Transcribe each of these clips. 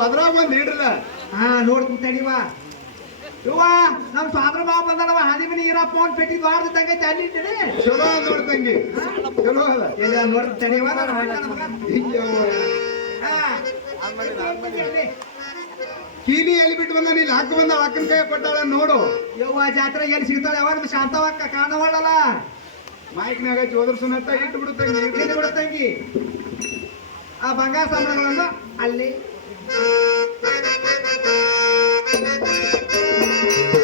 ಅದ್ರಾಗ ಒಂದ್ ಇಡ್ರಲ್ಲ ಹಾ ನೋಡ್ತೀನಿ ತಡಿವಾ ಇವ. ನಮ್ ಸಾದ್ರ ಮಾವ ಬಂದನವ ಹಾದಿ ಮನಿ ಇರ ಅಂತ ಪೆಟ್ಟಿ ದ್ವಾರದ ತಂಗೈ ಅಲ್ಲಿ ಇಟ್ಟಿದೆ. ಚಲೋ ಅದ ನೋಡ್ ತಂಗಿ. ಚಲೋ ಅದ. ಇಲ್ಲ ನೋಡ್ ತಡಿವ. ಕೀಲಿ ಎಲ್ಲಿ ಬಿಟ್ಟು ಬಂದ ನೀನ್? ಹಾಕ ಬಂದ ಅಕ್ಕನ ಕೈ ಕೊಟ್ಟಾಳ ನೋಡು. ಯವ್ವ ಜಾತ್ರೆ ಎಲ್ಲಿ ಸಿಗ್ತಾಳೆ? ಯಾವಾಗ ಶಾಂತವಕ್ಕ ಕಾಣವಳ್ಳಲ್ಲ ಮೈಕ್ನಾಗ ಚೋದ್ರ ಸುನತ್ತ ಇಟ್ಟು ಬಿಡು ತಂಗಿ. ಇಲ್ಲಿ ಬಿಡು ತಂಗಿ. ಆ ಬಂಗಾರ ಸಾಮಾನುಗಳನ್ನ ಅಲ್ಲಿ thank you.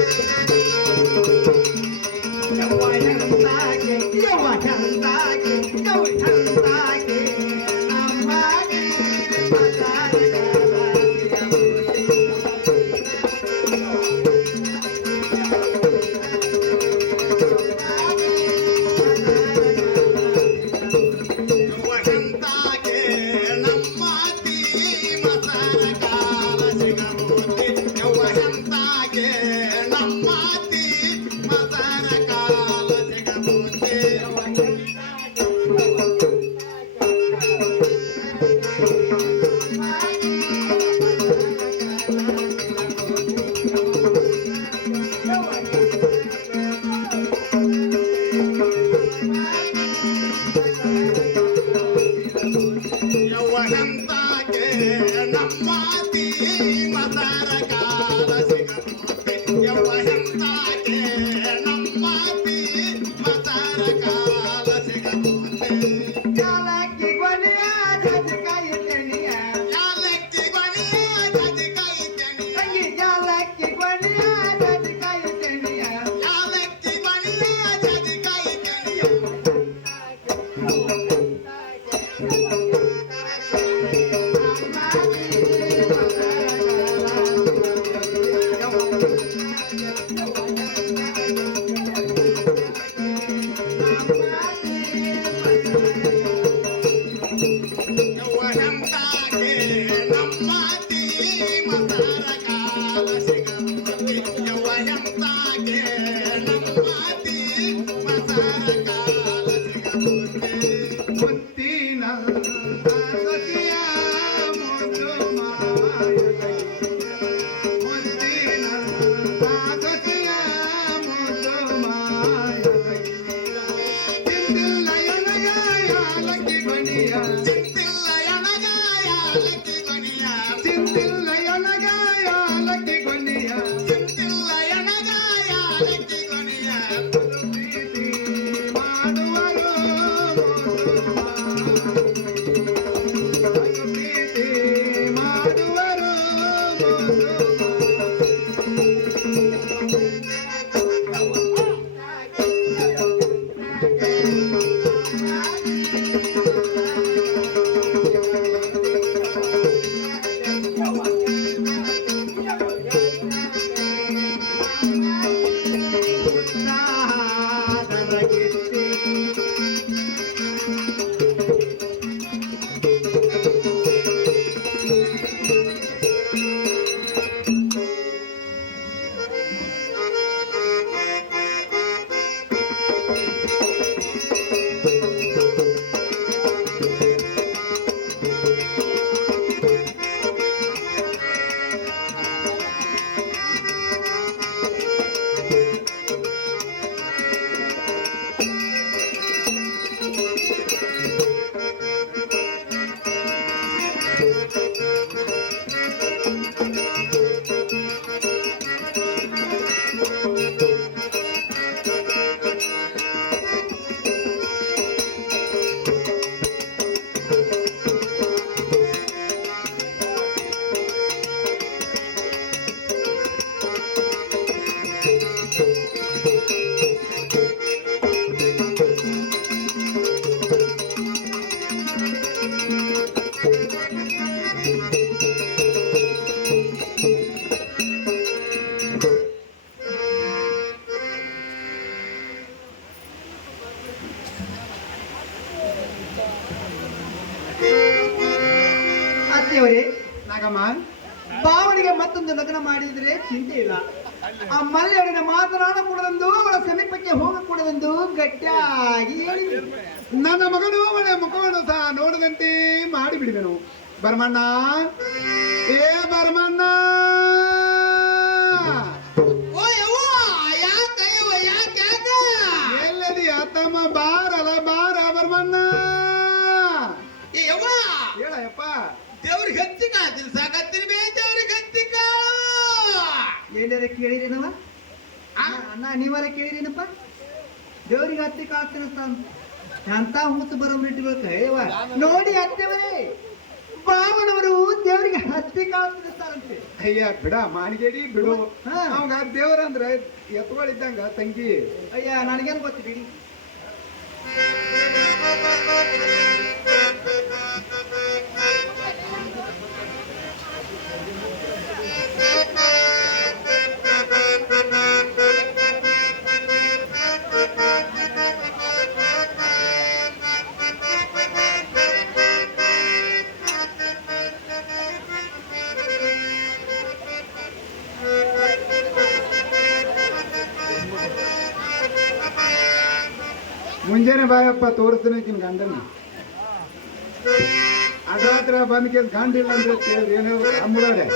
ದೇವರೇ ನಾಗಮ್ಮ ಬಾವನಿಗೆ ಮತ್ತೊಂದು ಲಗ್ನ ಮಾಡಿದ್ರೆ ಚಿಂತೆ ಇಲ್ಲ. ಆ ಮಲ್ಲೆಯವರನ್ನ ಮಾತನಾಡಕೂಡದೆಂದು ಅವಳ ಸಮೀಪಕ್ಕೆ ಹೋಗಕೂಡದೆಂದು ಗಟ್ಟಿಯಾಗಿ ನನ್ನ ಮಗನು ಅವಳ ಮುಖವನ್ನು ಸಹ ನೋಡದಂತೆ ಮಾಡಿಬಿಡಿದನು ಬರ್ಮಣ್ಣ ಏ ಬರ್ಮಣ್ಣ! ಬಾರಲ್ಲ ಬಾರ ಬರ್ಮಣ್ಣ! ಹೇಳಪ್ಪ ದೇವ್ರಿಗೆ ಹತ್ತಿಕ ತಿನ್ಸಾಕತ್ತೀನಿ ಬೇ ದೇವ್ರಿಗೆ ಹತ್ತಿಕ. ಎಲ್ಲಾರ ಕೇಳಿರೇನವ ಅಣ್ಣ ನೀವಾರ ಕೇಳಿರೇನಪ್ಪ? ದೇವ್ರಿಗೆ ಹತ್ತಿ ಕಾಳು ತಿನ್ನಿಸ್ತಾನ ಅಂತ ಹುಚ್ಚು ಬರೋಬ್ರಿಟ್ಟಿಗಳು ಏವಾ ನೋಡಿ ಅತ್ತೆವರೇ ಬಾಬನವರು ದೇವರಿಗೆ ಹತ್ತಿ ಕಾಳು ತಿನ್ನಿಸ್ತಾರಂತೆ ಅಯ್ಯ ಬಿಡ ಮಾನಿಗೇಡಿ ಬಿಡು. ಅವಾಗ ದೇವ್ರ ಅಂದ್ರೆ ಎತ್ಕೊಳಿದ್ದಂಗ ತಂಗಿ. ಅಯ್ಯ ನನಗೇನು ಗೊತ್ತಿದ್ದೀನಿ ಬಾಯಪ್ಪ ತೋರಿಸ್ತೀನಿ ಆಕಿನ ಗಂಡನ ಅದಾತ್ರ ಬಂದ್ ಕೇಸ್ ಗಂಡ ಇಲ್ಲ ಅಂದ್ರೆ ಕೇಳಿ ಏನೋ ಅಂಬುದಾಡೆ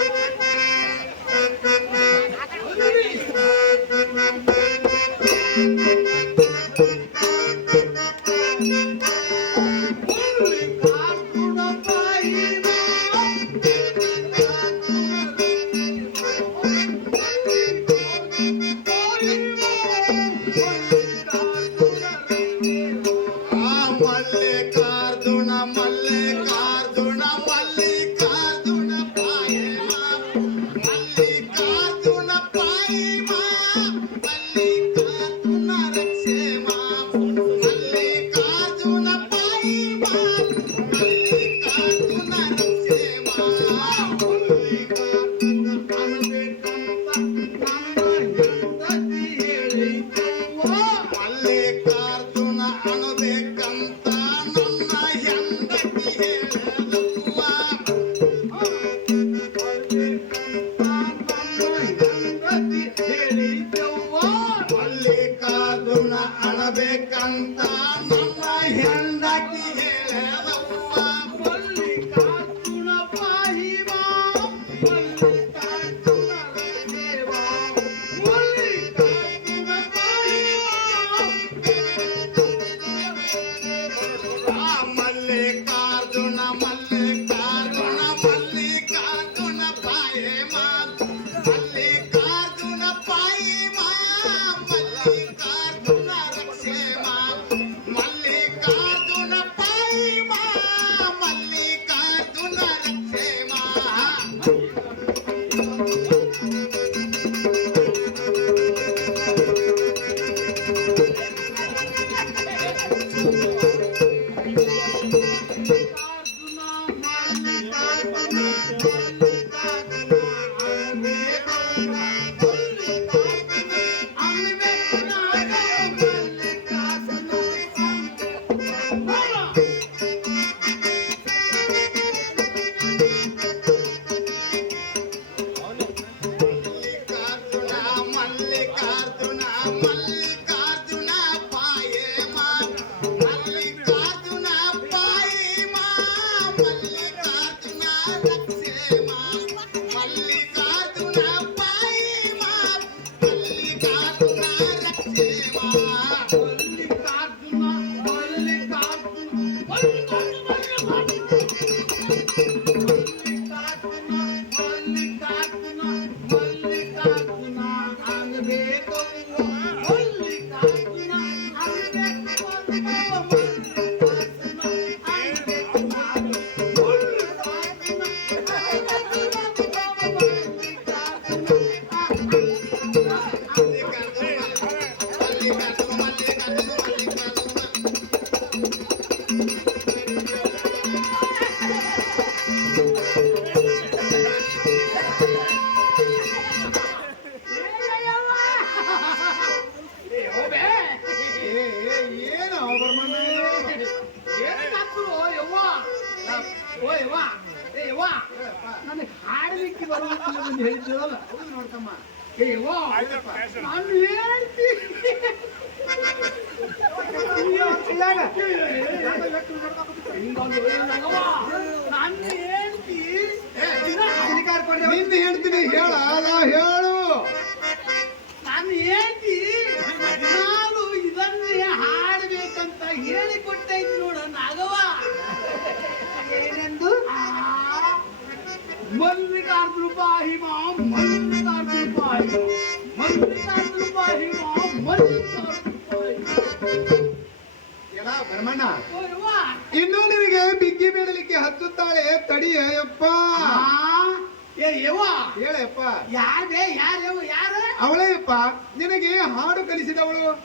ಯವ್ವ ಹೇಳಪ್ಪ. ಯಾರೇ ಯಾರು ಯಾರು? ಅವಳೇಯಪ್ಪ ನಿನಗೆ ಹಾಡು ಕಲಿಸಿದವಳು.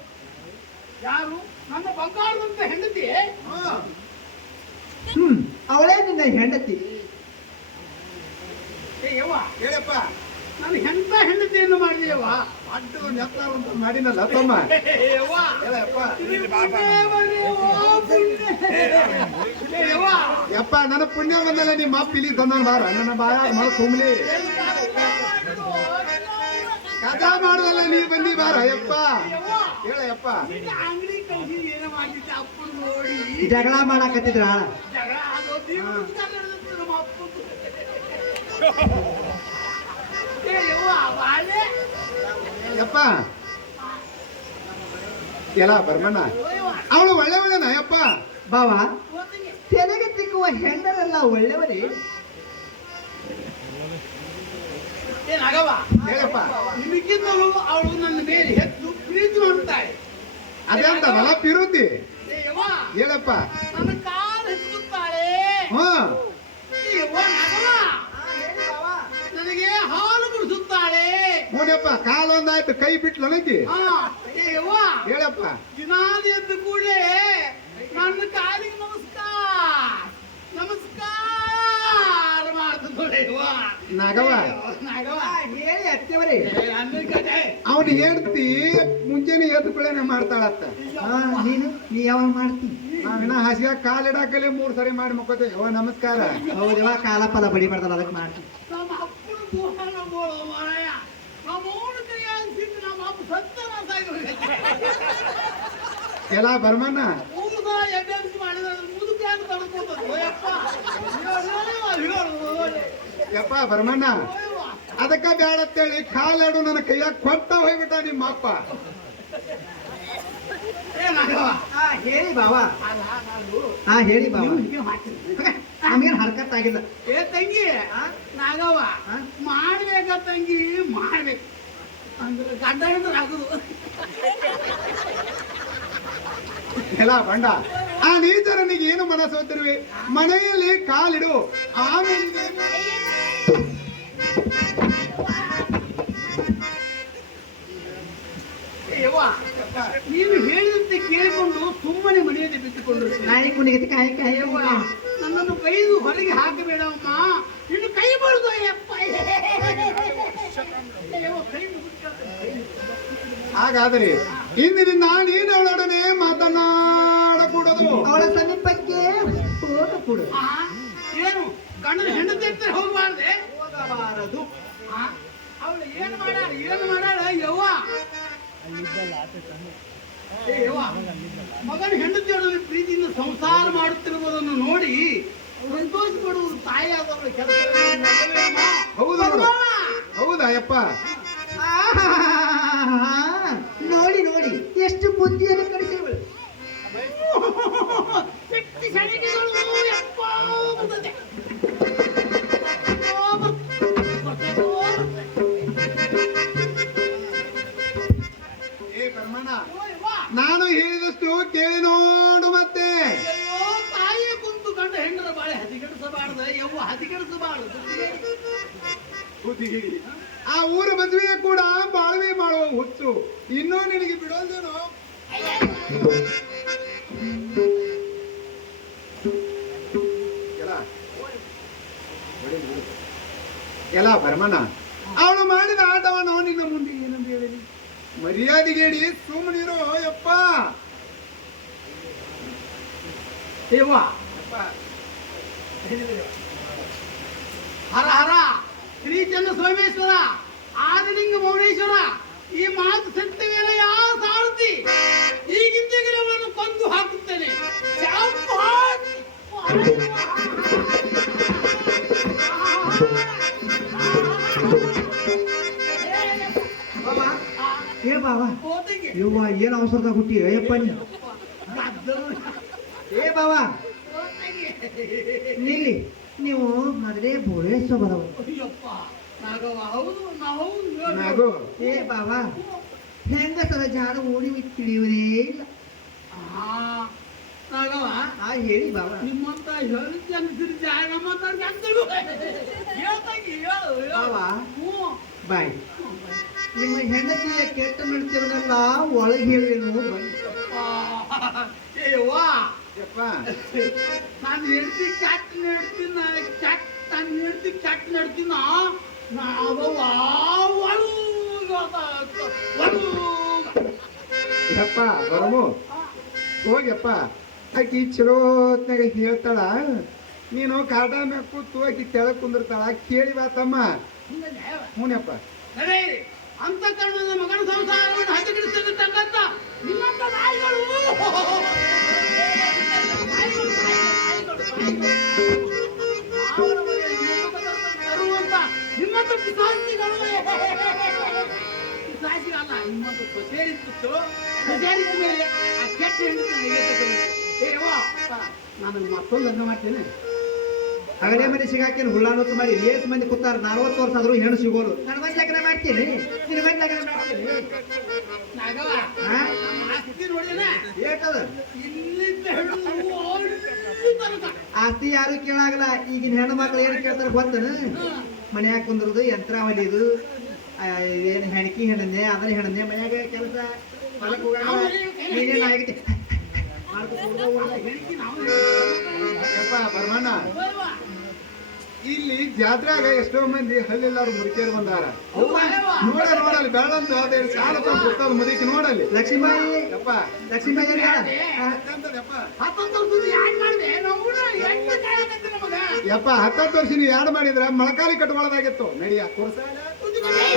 ಯಾರು? ನನ್ನ ಬಂಗಾರದಂತ ಹೆಂಡತಿ. ಹ್ಮ್. ಅವಳೇ ನಿನ್ನ ಹೆಂಡತಿ. ಏ ಯವ್ವ ಹೇಳಪ್ಪ. ನಾನು ಎಂತ ಹೆಂಡತಿಯನ್ನು ಮಾಡಿದೆ ಮಾಡಿನಲ್ಲ ತಮ್ಮ? ಯಪ್ಪ ನನ್ನ ಪುಣ್ಯ ಬಂದಲ್ಲ ನಿಮ್ಮ ಅಪ್ಪ ಇಲ್ಲಿ ತಂದಾನ ಬಾರ. ನನ್ನ ಬಾಯ ಮಳ ತುಂಬಲಿ ಕಥಾ ಮಾಡುದಲ್ಲ ನೀ ಬಂದಿ ಬಾರ ಯಪ್ಪ ಹೇಳಪ್ಪ ಜಗಳ ಮಾಡಾಕತ್ತಿದ್ರ? ಜಗಳ ಯಪ್ಪ ಎಲ್ಲ ಬರ್ಮಣ್ಣ. ಅವಳು ಒಳ್ಳೆ ಒಳ್ಳೆನ ಯಪ್ಪ ಬಾವ. ತೆನೆಗೆ ತಿಕ್ಕುವ ಹೆಂಡರೆಲ್ಲ ಒಳ್ಳೆಯವರೇ? ಏ ಹೇಳಪ್ಪ. ಅವಳು ನನ್ನ ಮೇಲೆ ಹೆಚ್ಚು ಪ್ರೀತಿ ಮಾಡ್ತಾಳೆ ಅದೇ ಅಂತ ಬಲ ಪಿರುತಿ ಹೇಳಪ್ಪ. ನನ್ನ ಕಾಲು ಏ ಯವ್ವ, ನಾಗವ್ವ, ನನಗೆ ಹಾಲು ಕುಡಿಸುತ್ತಾಳೆ ಕಾಲ ಒಂದಾಯ್ತು ಕೈ ಬಿಟ್ಲ ನನಗೆ. ಹೇಳಪ್ಪ. ದಿನಾದಿ ಎದ್ದು ಕೂಡಲೇ ನನ್ನ ಕಾಲಿಗೆ ನಮಸ್ಕಾರ ನಮಸ್ಕಾರ ಮಾಡ್ತದೆ ನಾಗವ್ವ. ನಾಗವ ಹೇಳಿ ಅತ್ತೇವರೇ ಅವನು ಹೇಳ್ತಿ ಮುಂಜಾನೆ ಎದ್ದು ಕೂಡಲೇ ಮಾಡ್ತಾಳತ್ತ. ನೀನು? ನೀ ಯಾವಾಗ ಮಾಡ್ತಿ? ನಾವಿನ ಹಸಿಯ ಕಾಲಿಡಾಕಲೆ ಮೂರ್ ಸರಿ ಮಾಡಿ ಮಕ್ಕೋತೇವೆ ನಮಸ್ಕಾರ. ಹೌದವ ಕಾಲ ಫಲ ಬಡಿಬಾರ್ದಲ್ಲ ಅದಕ್ಕೆ ಮಾಡ್ತಿ. ಅವನ ನಮ್ಮ ಅಪ್ಪ ಎಲ್ಲ ಬರ್ಮಣ್ಣ ಮೂರು ಸಲ ಎಬ್ಬೆಬ್ಸಿ ಮಾಡಿದ್ರೆ ಮುದುಕ ಅಂತ ತಡ್ಕೊತದೆ ಓಯಪ್ಪ ಯಪ್ಪ ಬರ್ಮಣ್ಣ ಅದಕ್ಕ ಬ್ಯಾಡತ್ತೇಳಿ ಕಾಲೆಡು ನನ್ನ ಕೈಯಾಗ ಕೊಟ್ಟ ಹೋಗ್ಬಿಟ್ಟ ನಿಮ್ಮ ಅಪ್ಪ ಹೇಳಿ ಬಾವಾ. ಹಾ ಹೇಳಿ ಬಾವಾ ನಮಗೇನು ಹರ್ಕತ್ ಆಗಿಲ್ಲ. ಏ ತಂಗಿ ನಾಗವ್ವ? ಮಾಡ್ಬೇಕ ತಂಗಿ ಮಾಡ್ಬೇಕು. ಅಂದ್ರೆ ಗಡ್ಡ ಅಂದ್ರೆ ಆಗುದು. ಎಲ್ಲ ಬಂಡ. ಆ ನೀಚರನಿಗೆ ಏನು ಮನಸ್ಸು ಮನೆಯಲ್ಲಿ ಕಾಲಿಡು. ಆಮೇಲೆ ನೀವು ಹೇಳಿದಂತೆ ಕೇಳಿಕೊಂಡು ಸುಮ್ಮನೆ ಮನೆಯಲ್ಲಿ ಬಿಟ್ಟುಕೊಂಡ್ರು ನಾಯಿ ಕುಣಿಗೆ ಕಾಯಿ ಕಾಯಿ ಕೈದು ಹೊರಗೆ ಹಾಕಬೇಡಮ್ಮ ಇನ್ನು ಕೈ ಬರುದು ಮುಗಿಸ್ಕೊಳ್ತೇನೆ. ಹಾಗಾದರೆ ಇಂದಿನಿಂದ ನೀನು ಅವಳೊಡನೆ ಮಾತನಾಡಕೂಡದು. ಅವಳ ಸಮೀಪಕ್ಕೆ ಹೋಗಕೂಡ ಆ, ಏನು? ಗಂಡನ ಹೆಂಡತಿ ಹೋಗಬಾರ್ದೆ? ಹೋಗಬಾರದು. ಅವಳು ಏನು ಮಾಡ್ಯಾಳ? ಏನು ಮಾಡ್ಯಾಳ? ಯವ್ವ. ಏ ಯವ್ವ. ಮಗನ ಹೆಂಡತಿಯೊಡನೆ ಪ್ರೀತಿಯಿಂದ ಸಂಸಾರ ಮಾಡುತ್ತಿರುವುದನ್ನು ನೋಡಿ ಸಂತೋಷ ಪಡುವುದು ತಾಯಿಯಾದವಳ ಕೆಲಸ ಹೌದು ನೋಡು. ಹೌದಾ ಯಪ್ಪ. ನೋಡಿ ನೋಡಿ ಎಷ್ಟು ಬುದ್ಧಿಯನ್ನು ಶಕ್ತಿ ಯಪ್ಪ ಆ ಊರ ಮದುವೆ ಕೂಡ ಬಾಳ್ವೆ ಮಾಡುವ ಹುಚ್ಚು. ಇನ್ನೂ ನಿನಗೆ ಬಿಡೋದೇನು ಎಲ್ಲ? ಬರ್ಮನ ಅವಳು ಮಾಡಿದ ಆಟವನ್ನು ನಿನ್ನ ಮುಂದೆ ಏನಂತ ಹೇಳಿ ಮರ್ಯಾದೆಗೇಡಿ ಸುಮ್ಮನಿರೋ ಯಪ್ಪ. ಏವಾ ಹರ ಹರ. ಶ್ರೀ ಚನ್ನ ಸೋಮೇಶ್ವರ ಆದಿಲಿಂಗ ಮೌನೇಶ್ವರ ಈ ಮಾತು ಸತ್ಯವೇನ ಯಾವ ಸಾರಥಿ ಈಗಿಂದೀಗಲೇ ಅವಳನ್ನು ಕೊಂದು ಹಾಕುತ್ತೇನೆ. ಏ ಬಾವ ಏನು ಅವಸರದಾಗ ಹುಟ್ಟಿ ಅಯ್ಯಪ್ಪ. ಏ ಬಾವಾ. ನಿಲ್ಲಿ. ನೀವು ಮೊದಲೇ ಬೋಳೇಶ್ವ ಬರವ. ನಾಗು ಏ ಬಾಬಾ ಹೆಂಗಸರ ಜಾಡ ಓಡಿ ತಿಳಿಯುವುದೇ ಇಲ್ಲ ಆ, ನಾಗವ ಆ ಹೇಳಿ ಬಾಬಾ ನಿಮ್ಮಂತ ಹೇಳಿ ಜನ ಜಾಗ ಮಾತಾಡಿ ಅಂತಳು ಹೇಳ್ತಾಗಿ ಹೇಳು ಹೇಳು. ಬಾಬಾ ಹ್ಞೂ. ಬಾಯ್ ನಿಮ್ಮ ಹೆಂಡತಿಯ ಕೆಟ್ಟ ನಡ್ತಿರೋದಲ್ಲ ಒಳಗೆ ಹೇಳಿಏನು ನಾನು ಹೇಳ್ತಿ ಕ್ಯಾಟ್ ನಡ್ತೀನ ಕ್ಯಾಟ್ ನಾನು ಹೇಳ್ತಿ ಕ್ಯಾಟ್ ನಡ್ತೀನ ನಾವು ಯಪ್ಪ ಬರಮು. ಹೋಗ್ಯಪ್ಪ. ಆಕಿ ಚಲೋತ್ನಾಗ ಹೇಳ್ತಾಳ ನೀನು ಕಾಟ ಮ್ಯಾಗ ಕೂತು ಆಕಿ ತೆಳಗ್ ಕುಂದಿರ್ತಾಳ ಕೇಳಿ ಬಾತಮ್ಮ ಹ್ಞೂನಪ್ಪ. ನಡೆಯಿರಿ ಅಂತ ಕಾರಣದ ಮಗನ ಸಂಸಾರವನ್ನು ಹದಗೆಡಿಸಿರ್ತಕ್ಕಂಥ ನಿಮ್ಮಂತ ನಾಯಿಗಳು. ನಿಮ್ಮಂತ ಪಿಸಾಚಿಗಳು ಪಿಸಾಚಿಗಲ್ಲ ನಿಮ್ಮಂತ ಸೊಸೇರಿತ್ತು ಸೊಸೇರಿದ್ದ ಮೇಲೆ ಆ ಕೆಟ್ಟ ಹೆಣ್ಣು ವಾ ನಾನು ಮತ್ತೊಂದು ಮಾಡ್ತೇನೆ. ಅಗಲೇ ಮನೆ ಸಿಗಾಕೇನು ಹುಳ್ಳಾನೋತ್ ಮಾಡಿ ಲೇಸ್ ಮಂದಿ ಕೂತಾರ ನಲ್ವತ್ತು ವರ್ಷ ಆದ್ರೂ ಹೆಣ್ಣು ಸಿಗೋರು. ನನ್ನ ಮಂದಿ ಲಗ್ನ ಮಾಡ್ತೀನಿ. ನಿನ್ನ ಮಂದಿ ಲಗ್ನ ಮಾಡ್ತೀನಿ. ಆಸ್ತಿ ಯಾರು ಕೇಳಾಗಲ್ಲ. ಈಗಿನ ಹೆಣ್ಣು ಮಕ್ಳು ಏನು ಕೇಳ್ತಾರೆ ಗೊತ್ತನ? ಮನ್ಯಾಗ ಕುಂದ್ರದು ಯಂತ್ರ ಹೊಲಿದು ಏನು ಹೆಣಕಿ ಹೆಣ್ಣನ್ನೇ ಅದ್ರ ಹೆಣ್ಣನ್ನೇ ಮನ್ಯಾಗ ಕೆಲಸ. ಹೊಲಕ್ ಹೋಗಲ್ಲ ನೀನೇನು ಆಗಿದ್ದೆ ಹೆಂಡತಿ ನಾವು ಯಪ್ಪ ಬರ್ಮಣ್ಣ. ಇಲ್ಲಿ ಜಾತ್ರೆಗ ಎಷ್ಟೋ ಮಂದಿ ಹಳ್ಳಿಲ್ಲಾರು ಮುರಿಕೇರು ಬಂದಾರ. ನೋಡ ನೋಡಲ್ಲಿ ಬೆಳ್ಳಂದು ಅದೇ ಸಾಲ ಕೊಡ್ತಾರ ಮುದಿಕ್ ನೋಡಲ್ಲಿ. ಲಕ್ಷ್ಮೀಬಾಯಿ? ಯಪ್ಪ. ಲಕ್ಷ್ಮೀಬಾಯಿ. ಯಪ್ಪ ಹತ್ತತ್ತು ವರ್ಷ ನೀವು ಯಾಡ್ ಮಾಡಿದ್ರ? ಮೊಳಕಾಲಿ ಕಟ್ಕೊಳ್ಳೋದಾಗಿತ್ತು ನಡಿಯ ಕುತ್ಕೊಳ್ಳಿ.